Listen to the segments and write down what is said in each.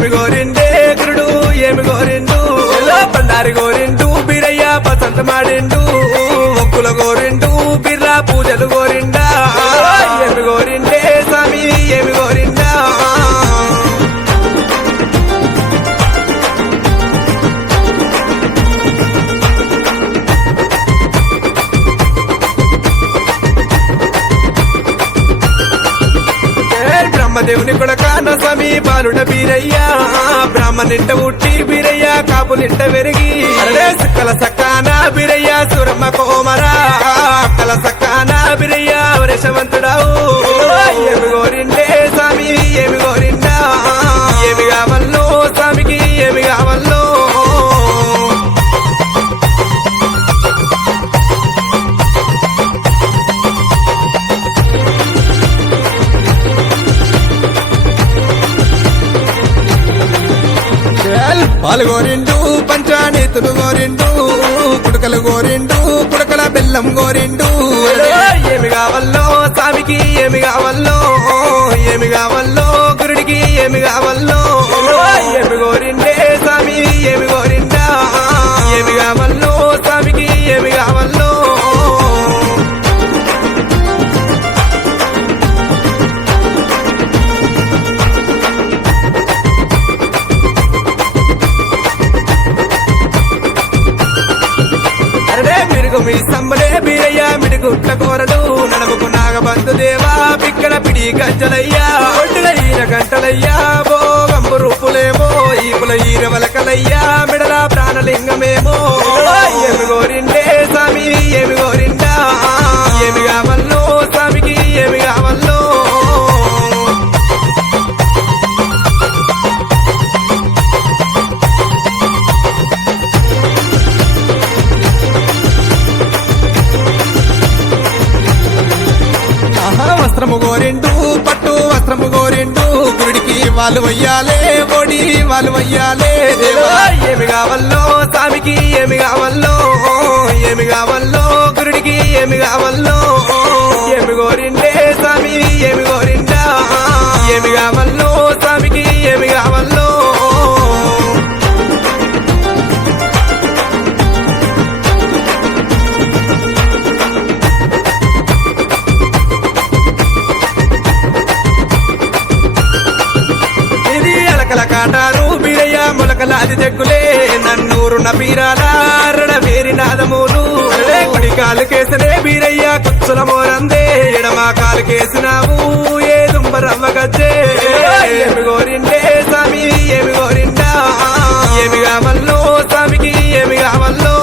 ఏమి గోరిండే గురుడు ఏమి గోరిండు బండారి గోరిండు బీరయ్య పసంత మాడిండు ఒక్కుల గోరిండు బిర్రా పూజలు గోరిండా ఏమి గోరిండే స్వామి ఏమి గోరిండా బ్రహ్మదేవుని కొడక స్వామి బాలుడ బీరయ్య బ్రాహ్మణింట ఉట్టి బీరయ్య కాపులింట వెరిగి సుక్కల సక్కాన బీరయ్య సురమ్మ కోమరా అక్కల సక్కాన బీరయ్య వరేశవంతుడావు ఏమి గోరిండే స్వామి ఏమి గోరిండా ఏమి కావల్లో స్వామికి ఏమి కావల్లో పాలు గోరిండు పంచానీతులు గోరిండు కుడకలు గోరిండు కుడకల బెల్లం గోరిండు ఏమి కావల్లో స్వామికి ఏమి కావల్లో ఏమి కావల్లో గురుడికి ఏమి కావల్లో ఏమి గోరిండే స్వామి ఏమి గోరిండా ఏమి కావల్లో స్వామికి ఏమి కావల్లో మీ సంబలే బీరయ్య మిడిగుట్ల కోరడు నడముకు నాగబంధు దేవా పిక్కల పిడి గంజలయ్యా ఒడ్డుల ఈర గంటలయ్యా భోగంబు రూపులేమో ఈపుల ఈర వలకలయ్యా మిడల ప్రాణలింగమేమో ఏమి గోరిండే స్వామి ఏమి గోరిండా ఏమి కావల్లో స్వామికి ఏమి కావల్లో వస్త్రము గోరిండు పట్టు వస్త్రము గోరిండు గురుడికి వాళ్ళు వయ్యాలే ఓడి వాళ్ళు వయ్యాలే దేవా ఏమి కావల్లో స్వామికి ఏమి కావల్లో ఏమి కావల్లో గురుడికి ఏమి కావల్లో ఏమి గోరిండే స్వామి ఏమి గోరిండా ఏమి కావల్లో స్వామికి ఏమి కావల్లో కాటారు బీరయ్య మొలకలాది చెక్కులే నన్నూరు నపీరాల వేరి నాదమూలు కుడి కాలు కేసనే బీరయ్య కుచ్చుల మోరందే ఎడమా కాలు కేసినావు ఏ దుంబరవ్వ గజ్జే ఏమి గోరిండే స్వామి ఏమి గోరిండా ఏమి కావల్లో స్వామికి ఏమి కావల్లో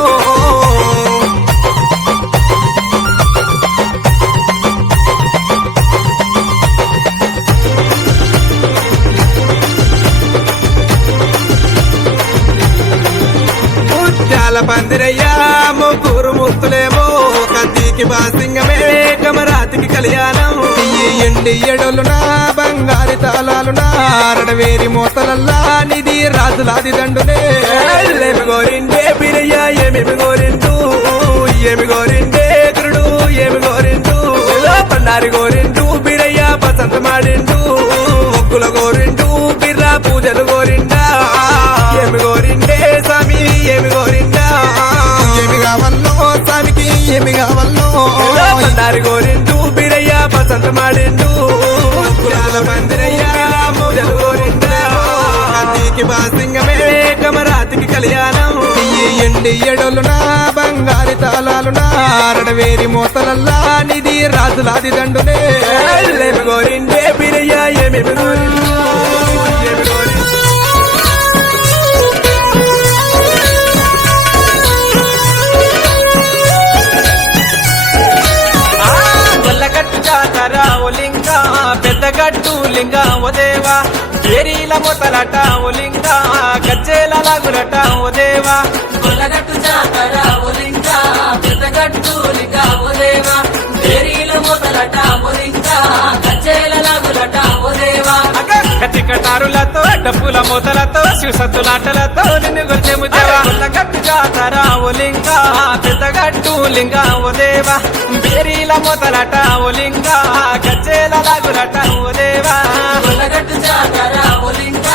పందిరయ్యా ముగ్గురు ముత్తులేమో కత్తికి బాసింగమే కమరాతికి కళ్యాణం ఎండి ఎడలునా బంగారి తాళాలునా అరడవేరి మోతలల్లా నిధి రాజులాది దండునే ఏమి గోరిండే బీరయ్య ఏమేమి గోరిండు ఏమి గోరిండే గురుడు ఏమి గోరిండు బండారి గోరిండు బీరయ్య పసంత మాడిండు ఒక్కుల గోరిండు బిర్రా పూజలు గోరిండా ఏమి గోరిండే స్వామి ఏమి గోరిండా ఏమి కావల్లో స్వామికి ఏమి కావల్లో బండారి గోరిండు బీరయ్య పసంత మాడిండు కులాల పందిరయ్య పూజలు గోరిండా కత్తికి బాసింగమే కమరాతికి కళ్యాణం ఎండి ఎడలునా బంగారి తాళాలునా అరడవేరి మోతలల్లా నిధి రాజులాది దండునే ఏమి గోరిండే బీరయ్య ఏమేమి గోరిండు ఏమి గోరిండు లింగ పెద్దగట్టు లింగ ఓ దేవా ఏరీల మొతలట ఓ లింగ గజ్జేల లాగులట ఓ దేవా గొల్లగట్టు జాతర ఓ లింగ పెద్దగట్టు లింగ ఓ దేవా ఏరీల మొతలట ఓ లింగ గజ్జేల లాగులట ఓ దేవా కత్తి కటారులతో డప్పుల మూతలతో శివసత్తులాటలతో నిన్ను గుర్తెము దేవా గొల్లగట్టు జాతర ఓ లింగ పెద్దగట్టు లింగ ఓ దేవా ఏరీల మొతలట ఓ లింగ గజ్జేల లాగులట ఓ దేవా గొల్లగట్టు జాతర ఓ లింగ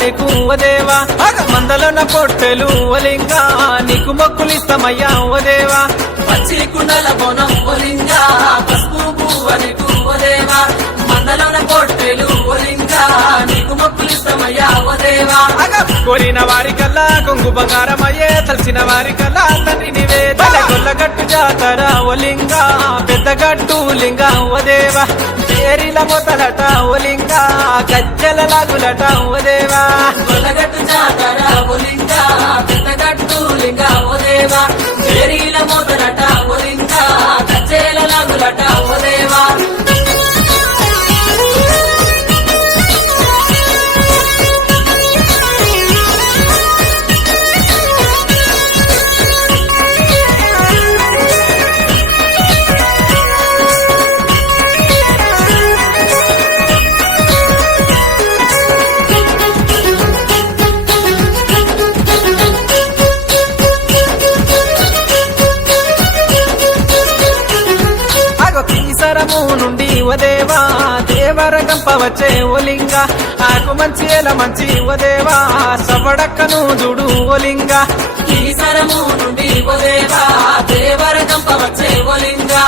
నీకు ఓ దేవా మందలోన పొట్టెలు ఓ లింగా నీకు మొక్కులిస్తామయ్యా ఓ దేవా పచ్చి కుండల బోనం ఒలింగా పసుపు పువ్వని పువ్వదేవా మందలోన పొట్టెలు ఒలింగా నీకు మొక్కులిస్తామయ్యా ఓ దేవా కోరిన వారికల్లా కొంగు బంగారమయ్యే తలసిన వారికల్లా తండ్రిని వేదల గొల్లగట్టు జాతర ఓ లింగా పెద్దగట్టు లింగా ఓ దేవా పేరిల మొదలట ఓ లింగా గజ్జల లాగులట ఓ దేవా గొల్లగట్టు జాతర ఒలింగా పెద్దగట్టు లింగా ఓ దేవా చేరీల మోతలట ఒలింగా కచ్చేల లాగులట ఓ దేవా సరము నుండి ఓ దేవా దేవర గంపవచ్చే ఓ లింగా ఆకు మంచి ఎల మంచి ఓ దేవా సవడక్కను చూడు ఓ లింగా ఈ సరము నుండి ఓ దేవా దేవర గంపవచ్చే ఓ లింగా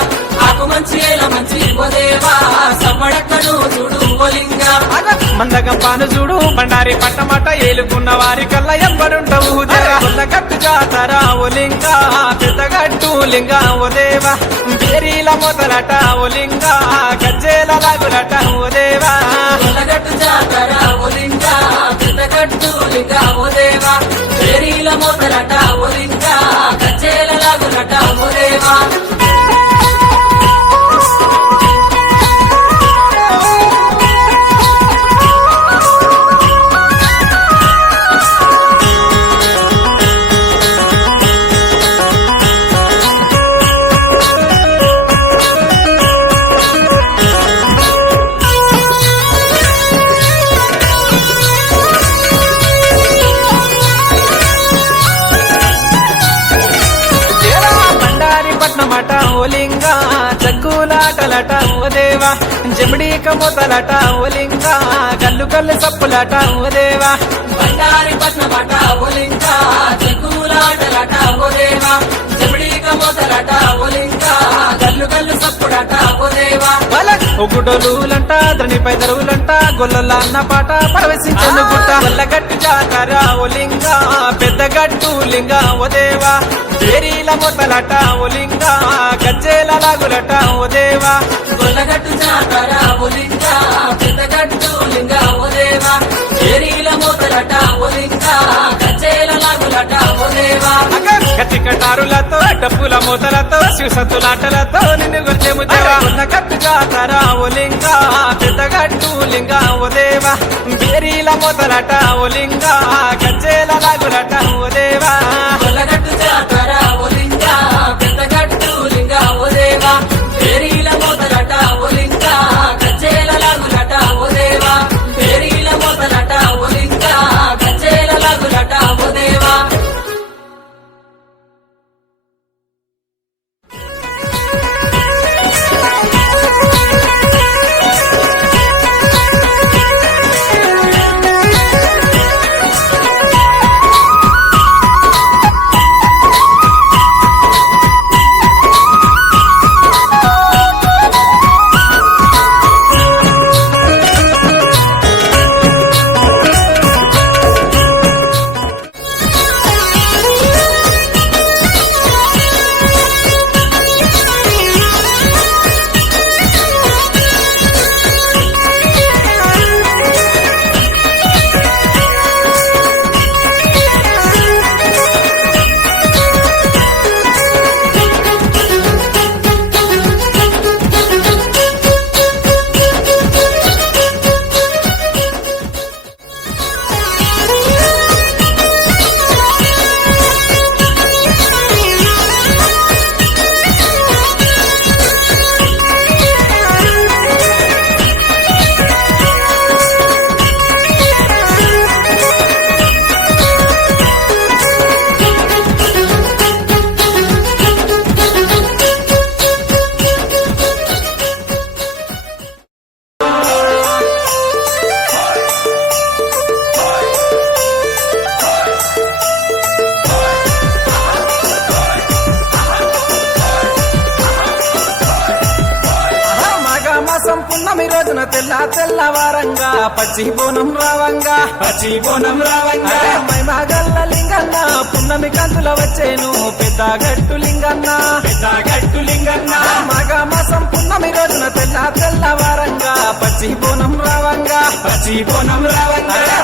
ఆకు మంచి ఏల మంచి ఓ దేవా సమ్మడక్కను చూడు ఓ లింగా మందగంపాను చూడు బండారి పట్టమట ఏలుకున్న వారి కల్లా ఎంబడుంటవు గట్టు జాతర ఓ లింగా పెద్దగట్టు లింగా ఓ దేవా పేరీల మొదలట ఓ లింగా గజ్జేల లాగులట ఓ దేవా గొల్లగట్టు జాతర ఓ లింగా పెద్దగట్టు లింగా ఓ దేవా చేరీల మోతలట ఓ లింగా కచ్చేల లాగులట ఓ దేవా పట్నమట ఓ లింగా జగ్గులాటలట ఓ దేవా జమిడీక మొదలట ఓ లింగా కల్లు కల్లు సప్పులట ఓ దేవా బండారి పట్నమట ఓ లింగా చెక్కులాటలట ఓ దేవా చెబడిక మొదలట ఓ లింగా గల్లు గల్లు సప్పుడట ఓ దేవా ఒగుడోలులంట ద్రణిపై దరువులంట గొల్లల అన్న పాట పరవశించను గుట్ట గొల్లగట్టు జాతర ఓ లింగా పెద్దగట్టు లింగా ఓ దేవా చేరీల మొదలట ఓ లింగా గజ్జేల లాగులట ఓ దేవా గొల్లగట్టు జాతర ఓ లింగా పెద్దగట్టు లింగా ఓ దేవా చేరీల మొదలట ఓ లింగా కచ్చేల లాగులట ఓ దేవా గట్టి కటారులతో డప్పుల మూతలతో శివసత్తులాటలతో నిన్ను గుర్తేము దేవా గట్టు జాతర ఓ లింగా పెద్దగట్టు లింగా ఓ దేవా పేరీల మొదలట ఓ లింగా గజ్జేల లాగులట ఓ దేవా గొల్లగట్టు జాతర ఓ లింగా పెద్దగట్టు లింగా ఓ దేవా చేరీల మొదలట ఓ లింగా కచ్చేల లాగులట ఓ దేవా చేరీల మొదలట ఓ లింగా కచ్చేల లాగులట ఓ దేవా రోజున తెల్లవారంగా పచ్చి బోనం రావంగా మైమగల్ల లింగన్న పున్నమి కంతుల వచ్చేను పెద్ద గట్టు లింగన్న మగ మాసం పున్నమి రోజున తెల్లవారంగా పచ్చి బోనం రావంగా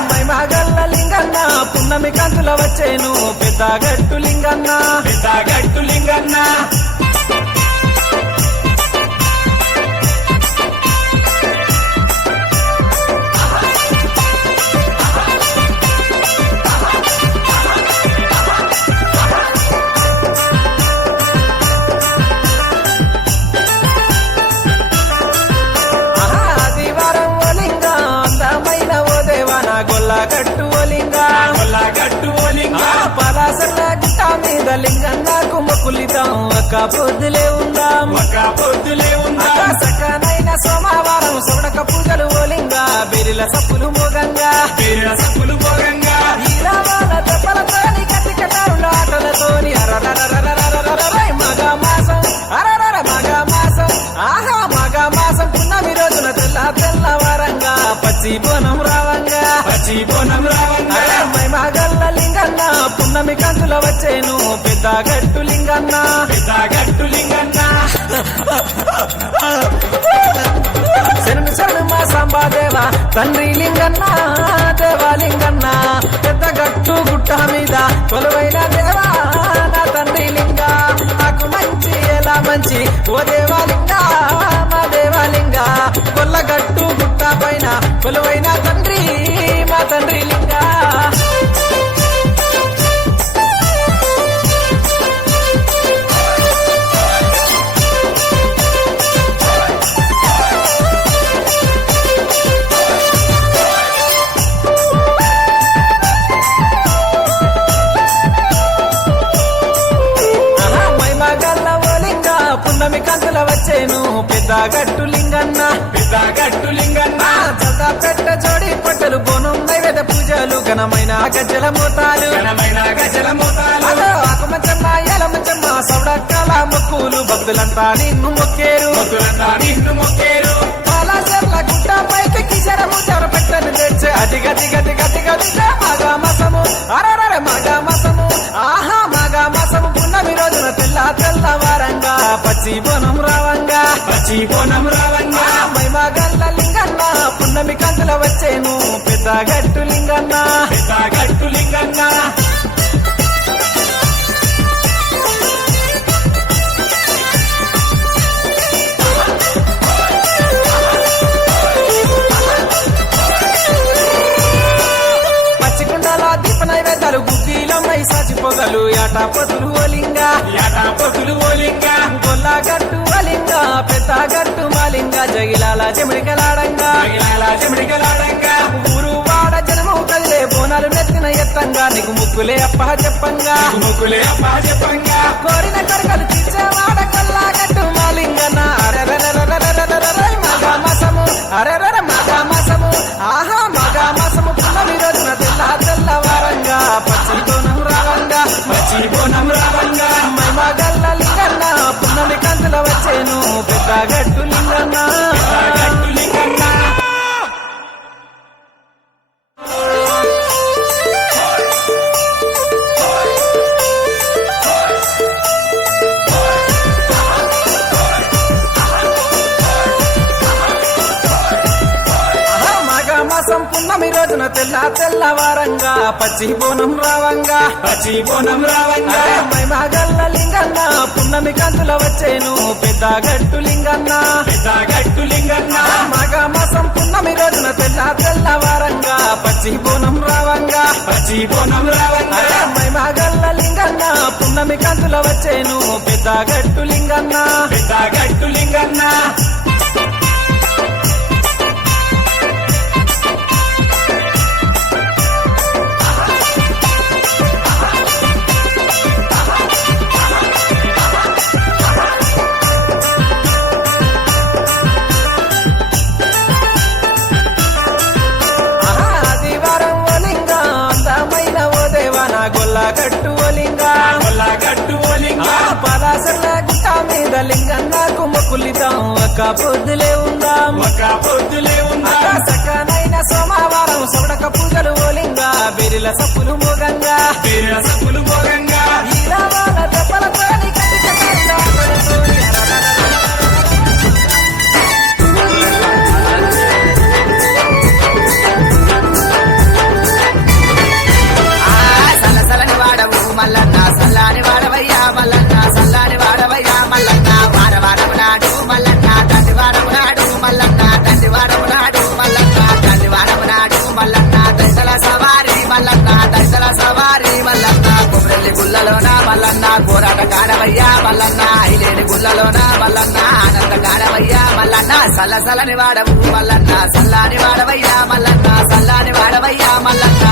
మైమగల్ల లింగన్న పున్నమి కంతుల వచ్చేను పెద్ద గట్టు లింగన్న ఆదివారం ఓ లింగ అందమైన ఓ దేవా నా గొల్లగట్టు ఓ లింగ పలాసల గుట్ట మీద లింగన్నకు మొక్కులిద్దాం ఒక్క పొద్దులే ఉందాం సకనైన సోమవారం సొడక పూజలు ఓలింగ బెరిల సప్పులు మోగంగా ఈరావాల దెబ్బలతోని కట్టి కట్టారుల ఆటలతోని మగ మాసం మగ మాసం పున్నమి రోజున తెల్లవారంగా పచ్చి బోనం రావంగా మైమగల్ల లింగన్న పున్నమి కంతుల వచ్చేను పెద్ద గట్టు లింగన్న శరణు మా సంబాదేవా తండ్రి లింగన్న దేవాలింగన్న పెద్ద గట్టు గుట్ట మీద కొలువైన దేవా నా తండ్రి లింగ నాకు మంచి ఎలా మంచి ఓ దేవాలింగ మా దేవాలింగ కొల్లగట్టు గుట్ట పైన కొలువైన తండ్రి మా తండ్రి లింగ పున్నమి కంతుల వచ్చేను పెద్ద గట్టు లింగన్న చల్దా పెట్ట జోడి పట్టలు బోనం నైవేద్య పూజలు ఘనమైన గజ్జల మోతాలు ఆకుమచ్చమ్మ ఎలమచ్చమ్మ సౌడక్కల మొక్కులు భక్తులంతా నిన్ను మొక్కేరు పాలాసర్ల గుట్ట పైకి కిశరము చెర పెట్టను తెచ్చే అది గది మగ మసము మగ మసము మగ మసము పున్నమి రోజున తెల్లవారంగా పచ్చి బోనం రావంగా మైమగల్ల లింగన్న పున్నమి కంతుల వచ్చేను పెద్ద గట్టు లింగన్న పచ్చికుండల దీప నైవేద్యాలు గుగ్గిలమ్మై సాచిపోగలు యాటా పొతులు ఓలింగ గొల్లగట్టు ఓలింగ పెద్ద గట్టు మాలింగ జగిలాల చెమిడికలాడంగా ఊరు వాడ జనము కదిలే బోనాలు నెత్తిన ఎత్తంగా నీకు ముక్కులే అప్ప చెప్పంగా కోరిన కొరకలు తీర్చేవాడ కొల్లగట్టు మాలింగన మగ మాసము మగ మాసము పున్నమి రోజున తెల్లవారంగా పచ్చి బోనం రావంగా మైమగల్ల లింగన్న పున్నమి కంతుల వచ్చేను పెద్ద గట్టు లింగన్న మాసం పున్నమి రోజున తెల్లవారంగా పచ్చి బోనం రావంగా మైమగల్ల లింగన్న పున్నమి కంతుల వచ్చేను పెద్ద గట్టు లింగన్న మగ మాసం పున్నమి రోజున తెల్లవారంగా పచ్చి బోనం రావంగా మైమగల్ల లింగన్న పున్నమి కంతుల వచ్చేను పెద్ద గట్టు లింగన్న గొల్లగట్టు ఓలింగ పలాస కొల్ల గుట్ట మీద లింగన్నకు మొక్కులిద్దాం ఒక్క పొద్దులే ఉందాం సకనైన సోమవారం సొడక పూజలు ఓలింగా బెరిల సప్పులు మోగంగా ఈ రావాల దెబ్బలతోని కటిక కరిలా పడుతోని సలసలని వాడవు మల్లన్న సల్లాని వాడవయ్యా మల్లన్న సల్లాని వాడవయ్యా మల్లన్న వారవారము నాడు మల్లన్న తండ్రి వారము నాడు మల్లన్న తండ్రి వారము నాడు మల్లన్న తండ్రి వారము నాడు మల్లన్న దైతల సవారి మల్లన్న దైతల సవారి మల్లన్న కొమ్రెల్లి గుల్లలోన మల్లన్న పోరాట కాడవయ్యా మల్లన్న ఐలేని గుల్లలోన మల్లన్న ఆనంద కాడవయ్యా మల్లన్న సలసలని వాడవు మల్లన్న సల్లాని వాడవయ్యా మల్లన్న సల్లాని వాడవయ్యా మల్లన్న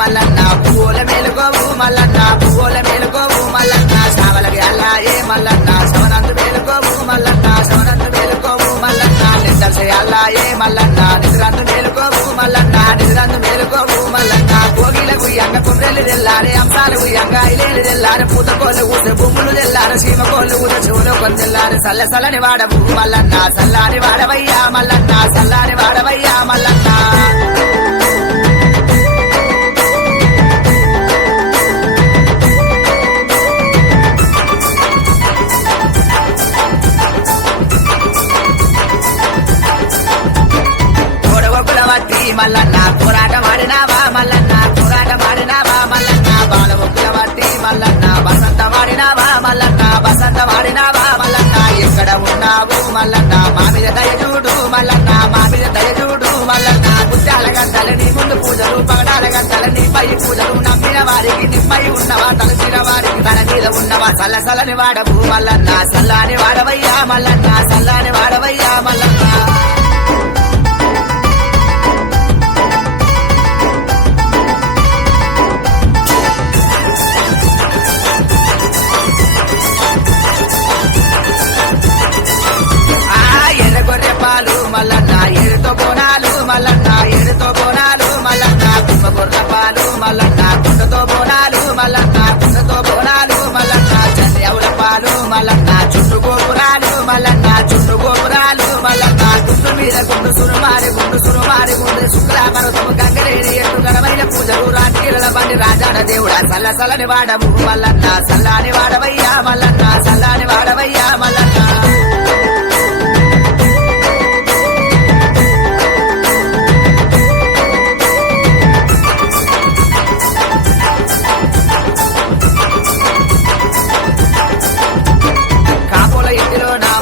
మల్లన్న పువ్వుల మేలుకోవు మల్లన్న పువ్వుల మేలుకోవు మల్లన్న శ్రావలకి అల్లాయే మల్లన్న శవనందు మేలుకోవు మల్లన్న శవనందు మేలుకోవు మల్లన్న నిద్రసే అల్లాయే మల్లన్న నిద్రందు మేలుకోవు మల్లన్న నిద్రందు మేలుకోవు మల్లన్న భోగిలకు ఎంగ కుమ్రెలు తెల్లారే అంశాలు ఎంగ ఐలేలు తెల్లారే పూతకోళ్ళు ఊసే భూములు తెల్లారే సీమకోళ్ళు ఊద చెవులు కొని తెల్లారే సల్ల సల్లని వాడవు మల్లన్న సల్లాని వాడవయ్యా మల్లన్న సల్లాని వాడవయ్యా మల్లన్న మల్లన్న పోరాట మాడినావా మల్లన్న పోరాట మాడినావా మల్లన్న బాల ఒప్పుల వట్టి మల్లన్న బసంత మాడినావా మల్లన్న బసంత మాడినావా మల్లన్న ఎక్కడ ఉన్నావు మల్లన్న మా మీద దయచూడు మల్లన్న మా మీద దయచూడు మల్లన్న గుట్టాల గంటల నీ ముందు పూజలు పగడాల గంటల నీ పై పూజలు నమ్మిన వారికి నిమ్మై ఉన్నవా తలసిన వారికి తన మీద ఉన్నవా సల్లసలని వాడవు మల్లన్న సల్లాని వాడవయ్యా మల్లన్న సల్లాని వాడవయ్యా మల్లన్న పాలు మల్లన్న ఏడుతో బోనాలు మల్లన్న ఏడుతో బోనాలు మల్లన్న కుంభ గొర్ర పాలు మల్లన్న కుండతో బోనాలు మల్లన్న కుండతో బోనాలు మల్లన్న చంద్రవుల పాలు మల్లన్న చుట్టు గోపురాలు మల్లన్న చుట్టు గోపురాలు మల్లన్న గుండు మీద గుండు సురుమారి గుండు శుక్లాపరతము గంగరేని ఎట్టు ఘనమైన పూజలు రాత్రిల బండి రాజాన దేవుడ సల్ల సల్లని వాడవు మల్లన్న సల్లాని వాడవయ్యా మల్లన్న సల్లాని వాడవయ్యా మల్లన్న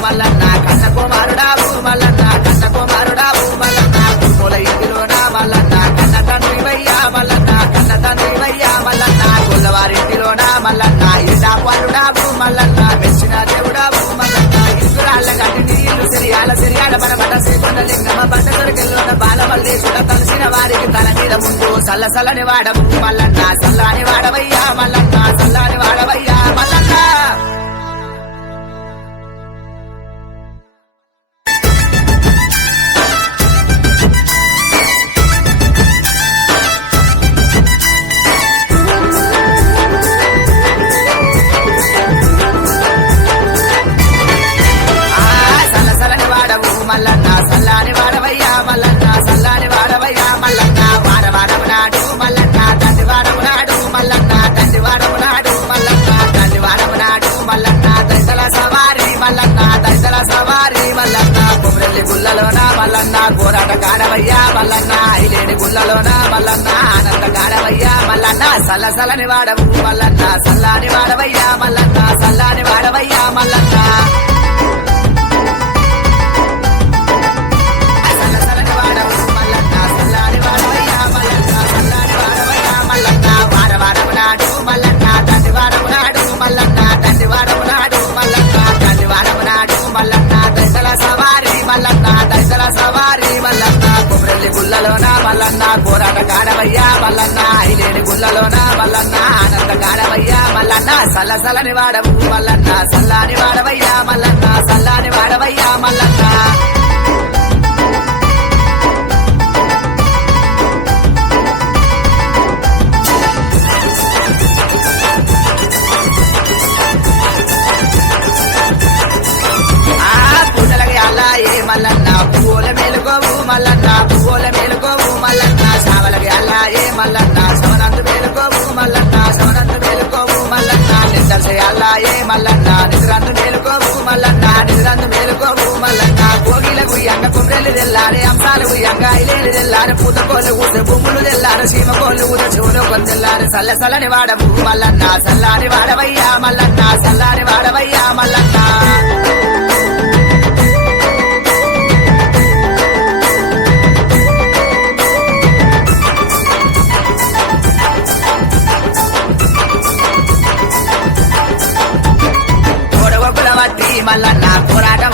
మల్లన్న కన్న కుమారుడావు మల్లన్న కన్న కుమారుడావు మల్లన్న కుర్మూల ఇంటిలోన మల్లన్న కన్న తండ్రి వయ్యా మల్లన్న కన్న తండ్రి వయ్యా మల్లన్న గొల్లవారింటిలోన మల్లన్న ఇటా పాలుడావు మల్లన్న మెచ్చిన దేవుడావు మల్లన్న ఇసురాళ్ళ గట్టి నీళ్లు సిరియాల బడబడ సేకొండ లింగమ బండ దొరికెల్లోన బాలమల్లేశుడ కలిసిన వారికి తల మీద ముందు సల్లసల్లని వాడవు మల్లన్న సల్లాని వాడవయ్యా మల్లన్న సల్లాని వాడవయ్యా మల్లన్న మల్లన్న సల్లాని వాడవయ్యా మల్లన్న సల్లాని వాడవయ్యా మల్లన్న వారవారము నాడు మల్లన్న తండ్రి వారము నాడు మల్లన్న తండ్రి వారము నాడు మల్లన్న తండ్రి వారము నాడు మల్లన్న దైతల సవారి మల్లన్న దైతల సవారి మల్లన్న కొమ్రెల్లి గుల్లలోన మల్లన్న పోరాట కాడవయ్యా మల్లన్న ఐలేని గుల్లలోన మల్లన్న ఆనంద కాడవయ్యా మల్లన్న సల్లసలని వాడవు మల్లన్న సల్లాని వాడవయ్యా మల్లన్న సల్లాని వాడవయ్యా మల్లన్న సవారి మల్లన్న కొమ్రెల్లి గుల్లలోన మల్లన్న పోరాట కాడవయ్యా మల్లన్న ఐలేని ఊళ్ళలోన మల్లన్న ఆనందగాడవయ్యా మల్లన్న సల్లసలని వాడవు మల్లన్న సల్లాని వాడవయ్యా మల్లన్న సల్లాని వాడవయ్యా మల్లన్న ఏ మల్లన్న పువ్వుల మేలుకోవు మల్లన్న పువ్వుల మేలుకోవు మల్లన్న సావలకి అల్లా ఏ మల్లన్న సవనంతు మేలుకోవు మల్లన్న సవనంతు మేలుకోవు మల్లన్న నిద్రసే అల్లా ఏ మల్లన్న నిద్రంతు మేలుకోవు మల్లన్న నిద్రంతు మేలుకోవు మల్లన్న కోగిలకు ఎంగ కుమ్రెలు తెల్లారే అంశాలు ఎంగ ఐలేలు తెల్లారే పూతకోళ్ళు ఊసే బొమ్ములు తెల్లారు సీమకోళ్ళు ఊద చెవులు కొందెల్లారు సల్ల సల్లని వాడవు మల్లన్న సల్లాని వాడవయ్యా మల్లన్న సల్లాని వాడవయ్యా మల్లన్న మల్లన్న పోరాటం